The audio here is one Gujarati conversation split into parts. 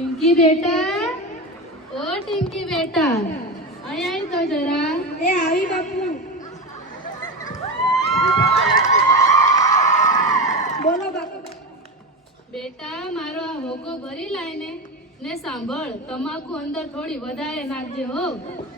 टिंकी बेटा, ओ टिंकी बेटा, અહીંયા તો જરા. એ આવી બાપુ. બોલો બાપુ. બેટા મારો આ હોકો ભરી લાઈને ને સાંભળ, તમાકુ અંદર થોડી વધારે નાખજે હો.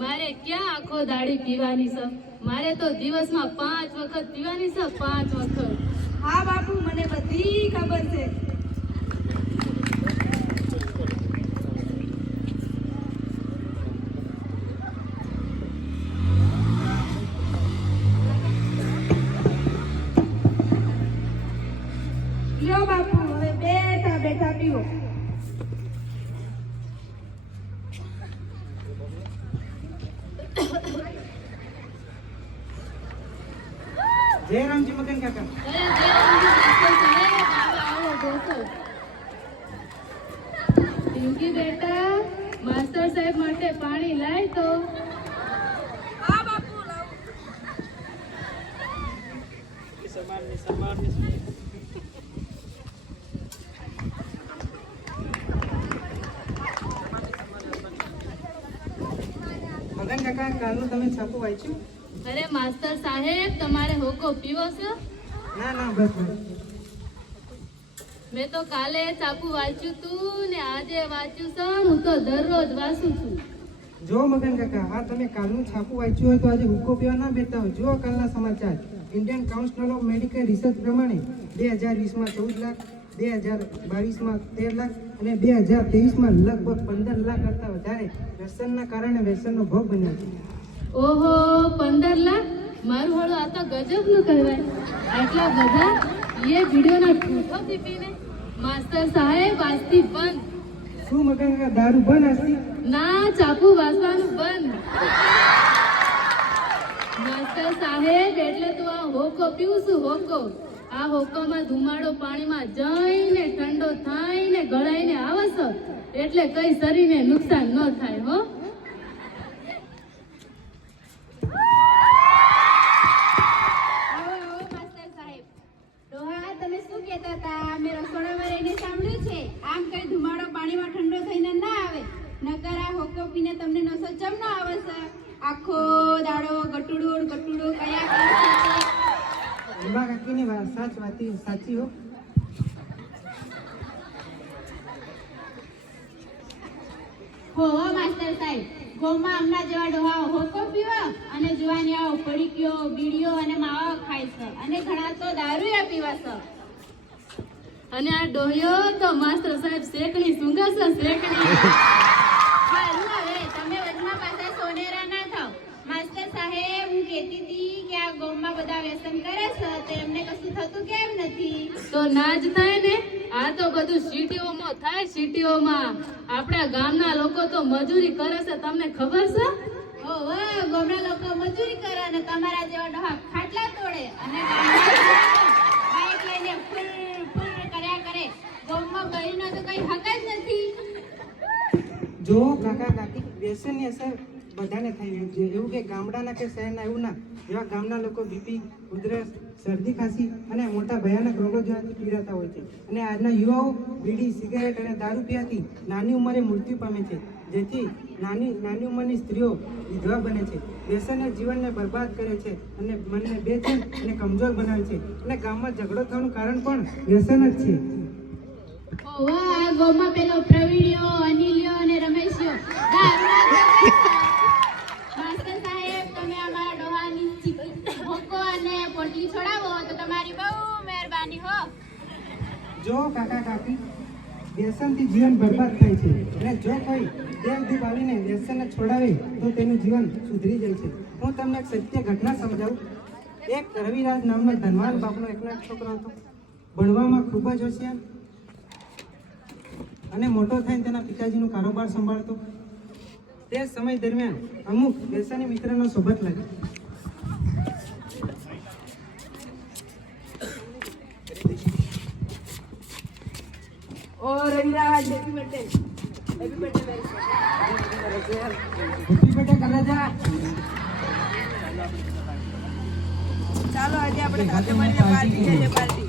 મારે ક્યાં આખો દાડી પીવાની છે, મારે તો દિવસમાં 5 વખત પીવાની છે, 5 વખત. હા બાપુ, મને બધી ખબર છે. લ્યો બાપુ, હવે બેઠા બેઠા પીવો. જય રામજી મગન કાકા. અરે જય રામજી માસ્ટર સાહેબ, આવો બેસો. ટિંકી બેટા, માસ્ટર સાહેબ માટે પાણી લાય તો. હા બાપુ, લાવો. મગન કાકા, કાલનું તમે છાપું વાંચ્યું? અરે માસ્ટર સાહેબ, તમારે હોકો પીવો છે? ના ના, બસ બસ. મેં તો કાલે ચાકુ વાંચ્યું તું ને આજે વાંચ્યું છે. હું તો દરરોજ વાંચું છું. જો મગન કાકા, આ તમે કાલનું છાપું વાંચ્યું હોય તો આજે હુક્કો પીવા ના બેઠા હોય. જો કાલના સમાચાર. Indian council of medical research પ્રમાણે 2020માં 14 લાખ, 2022માં 13 લાખ અને 2023માં લગભગ 15 લાખ કરતા વધારે વ્યસનના કારણે વ્યસનનો ભોગ બન્યા છે. ઓહો, 15 લાખ? મારું હળું આ તો ગજબનું કહેવાય. આટલા બધા એ વિડીયોના ઠૂઠો પીપીને. માસ્ટર સાહેબ, આજથી બંધ. શું મગન કાકા, દારૂ બંધ આજથી? ના, ચાકુ વાંચવાનું બંધ. માસ્ટર સાહેબ, એટલે તો આ હોકો પીવું છું, હોકો. આ હોકોમાં ધુમાડો પાણીમાં જઈને ઠંડો થાઈને ગળાઈને આવે છે, એટલે કઈ શરીરને નુકસાન ન થાય હો. તમે શું કહેતા હતા? મેં રસોડામાં રહીને સાંભળ્યું છે, આમ કઈ ધુમાડો પાણીમાં ઠંડો થઈને ના આવે. નકર આ હોકો પીને તમને નસો ચમ ન આવે છે? આખો દાડો ગટુડું ગટુડું કયા કરશે? એમાં કાકીની વાત સાચી હો. હો માસ્ટર સાહેબ, ગોમાં આમના જેવા ડોહાઓ હોકો પીવા અને જુવાનિયાઓ પડીકીઓ બીડીઓ અને માવા ખાય છે અને ઘણા તો દારૂ પીવા છે. અને આ ડોહ્યો તો માસ્ટર સાહેબ શેકણી સૂંઘે છે, શેકણી. સારું, હવે તમે વચમાં પાછા સોનેરા ના થાવ. માસ્ટર સાહેબ, હું કહેતી હતી કે આ ગોમાં બધા વ્યસન કરે છે તો એમને કશું થતું કેમ નથી? તો ના જ થાય ને. આ તો બધું સિટીઓમાં થાય, સિટીઓમાં. આપણા ગામના લોકો તો મજૂરી કરે છે, તમને ખબર છે? ઓ વાહ, ગામના લોકો મજૂરી કરે અને તમારા જેવા ડોહા ખાટલા તોડે અને બાઈક લઈને ફૂલ ફૂલ કર્યા કરે. ગામમાં ગરીનો તો કઈ હક જ નથી. જો કાકા કાકી, વ્યસનની અસર બધાને થઈ રહ્યું છે. એવું કે ગામડાના કે શહેરના એવું ના. એવા ગામના લોકો બીપી, ઉધરસ, શરદી ખાંસી અને મોટા ભયાનક રોગો જેવાથી પીડાતા હોય છે. અને આજના યુવાઓ બીડી, સિગારેટ અને દારૂ પીવાથી નાની ઉંમરે મૃત્યુ પામે છે, જેથી નાની ઉંમરની સ્ત્રીઓ વિધવા બને છે. વ્યસન જીવનને બરબાદ કરે છે અને મનને બેચેન અને કમજોર બનાવે છે. અને ગામમાં ઝઘડો થવાનું કારણ પણ વ્યસન જ છે. ઓ વાહ, ગામમાં પેલો પ્રવીણ્યો, અનિલ્યો અને રમેશયો માસ્ટર સાહેબ, તમે અમારા ડોહાની હોકો અને પોટલી છોડાવો તો તમારી બહુ મહેરબાની હો. જો કાકા કાકી, વ્યસનથી જીવન બરબાદ થાય છે અને જો કોઈ દેવદીપ આવીને વ્યસનને છોડાવે તો તેનું જીવન સુધરી જાય છે. હું તમને એક સત્ય ઘટના સમજાવું. એક રવિરાજ નામનો ધનવાન બાપનો એકનો એક છોકરો હતો. ભણવામાં ખૂબ જ હોશિયાર અને મોટો થઈને તેના પિતાજીનો કારોબાર સંભાળતો. તે સમય દરમિયાન અમુક વ્યસની મિત્રનો સોબત લાગ્યો. ઓ Raviraj, happy birthday. Happy birthday very happy birthday કલેજા. ચાલો આજે આપણે સાથે મળીને પાર્ટી કરીએ. પાર્ટી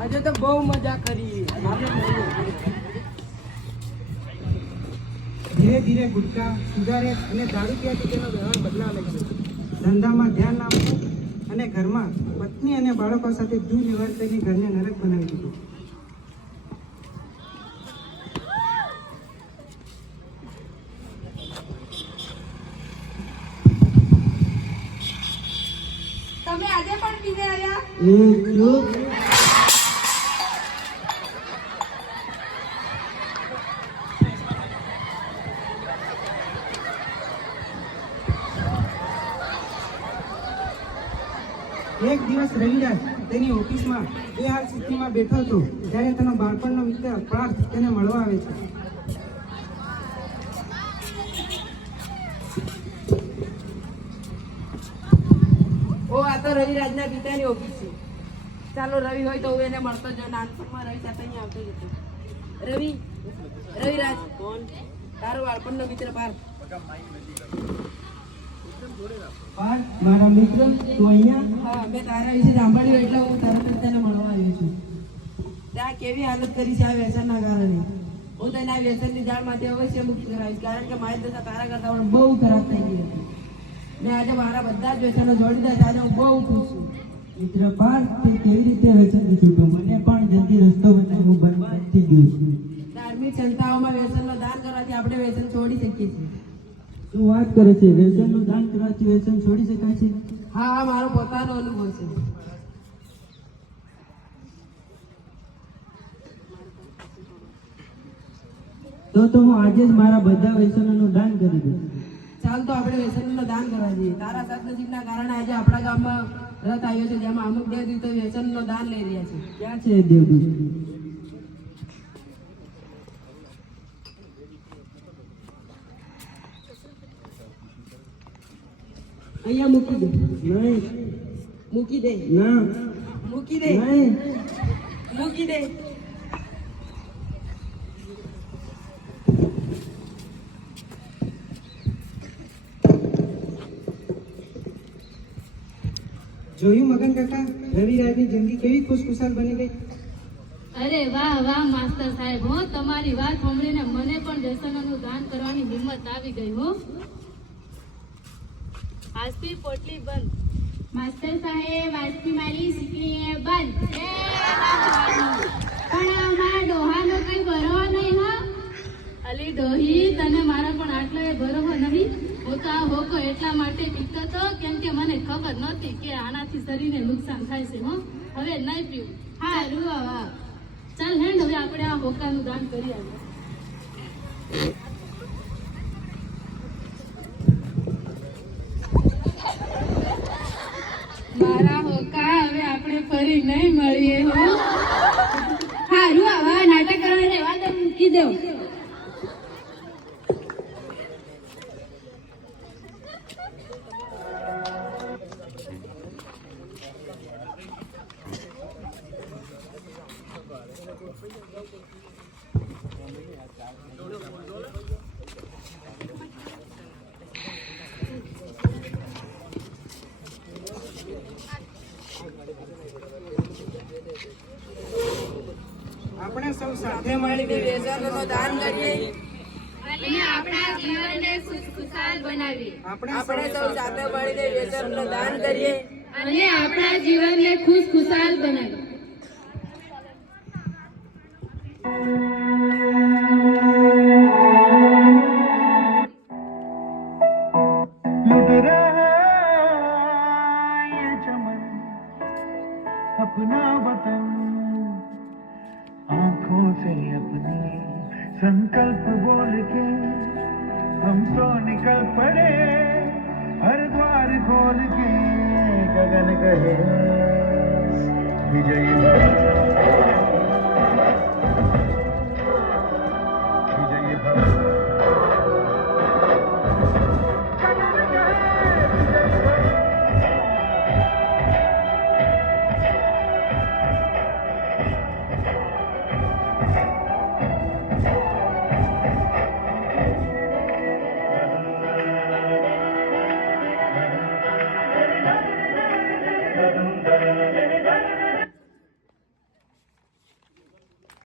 આજે તો બહુ મજા કરી. ધીરે ધીરે ગુટખા સિગારેટ અને દારૂ પીવાથી તેનો વ્યવહાર બદલાવા લાગ્યો. ધંધામાં ધ્યાન ના આપવું અને ઘરમાં પત્ની અને બાળકો સાથે દુર્વ્યવહાર કરીને ઘરને નરક બનાવી દીધું. તમે આજે પણ પીને આવ્યા? એક દિવસ રવિરાજ તેની ઓફિસમાં બેહાલ સ્થિતિમાં બેઠો હતો ત્યારે તેનો બાળપણનો મિત્ર પાર્થ તેને મળવા આવે છે. ઓ આ તો રવિરાજના પિતાની ઓફિસ છે. ચાલો રવિ હોય તો હું એને મળતો જો. નાનપણમાં રવિ સાથે અહીંયા આવતો જતો. રવિરાજ કોણ? તારો બાળપણનો મિત્ર પાર્થ. પાર્થ મારા મિત્ર તું અહીંયા? હા, મેં તારા વિશે સાંભળ્યું એટલે હું તરત જ તને મળવા આવ્યો છું. ત્યાં કેવી હાલત કરી છે આ વ્યસનના કારણે. હું તને આ વ્યસનની જાળમાંથી અવશ્ય મુક્ત કરાવીશ, કારણ કે મારી દશા તારા કરતાં પણ બહુ ખરાબ થઈ ગઈ હતી. મેં આજે મારા બધા જ વ્યસનો જોડી દીધા. આજે હું બહુ ખુશ છું. મિત્ર પાર્થ, તે કેવી રીતે વ્યસનથી છૂટ્યો? મને પણ જલ્દી રસ્તો બતાવ, હું બંધ થઈ ગયો છું. ધાર્મિક સંસ્થાઓમાં વ્યસનનો દાન કરવાથી આપણે વ્યસન છોડી શકીએ છીએ. શું વાત કરે છે? વ્યસનનું દાન કરવાથી વ્યસન છોડી શકાય છે? હા, આ મારો પોતાનો અનુભવ છે. તો હું આજે જ મારા બધા વ્યસનોનું દાન કરી દઈશ. ચાલ તો આપણે વ્યસનનું દાન કરવા જઈએ. તારા સદનસીબના કારણે આજે આપણા ગામમાં રથ આવ્યો છે, જેમાં અમુક દેવદૂતો વ્યસનનું દાન લઈ રહ્યા છે. ક્યાં છે એ દેવદૂત? અહીંયા મૂકી દે. નહીં. મૂકી દે. ના. મૂકી દે. નહીં. મૂકી દે. જોયું મગન કાકા, રવિરાજની જિંદગી કેવી ખુશખુશાલ બની ગઈ. અરે વાહ વાહ માસ્ટર સાહેબ, હો તમારી વાત સાંભળીને મને પણ વ્યસનોનું દાન કરવાની હિંમત આવી ગઈ હો. આજથી પોટલી બંધ. માસ્ટર સાહેબ, આજથી મારી શીખણી બંધ. પણ અમારા ડોહાનો કઈ ભરવો નહીં હો. અલી ડોહી, તને મારા પણ આટલો ભરોસો નહીં. હું તો આ હોકો એટલા માટે પીતો હતો કેમ કે મને ખબર નહોતી કે આનાથી શરીરને નુકસાન થાય છે. હો હવે નહીં પીવું. હા રૂવા. ચાલ હેન્ડ, હવે આપણે આ હોકાનું દાન કરી આવીએ. મારા હોકા હવે આપણે ફરી નહીં મળીએ. હો હા રૂવા, નાટક કરવાને રહેવા દે, મૂકી દો. આપણે સૌ સાથે મળીને મળીને વ્યસનનું દાન કરીએ. અને આપણા જીવનને ખુશખુશાલ બનાવીએ. આપણે સૌ સાથે મળીને વ્યસનનું દાન કરીએ. અને આપણા જીવનને ખુશખુશાલ બનાવીએ. लुट रहा ये चमन अपना वतन आंखों से अपने संकल्प बोल के हम तो निकल पड़े हर द्वार खोल के गगन कहे विजयी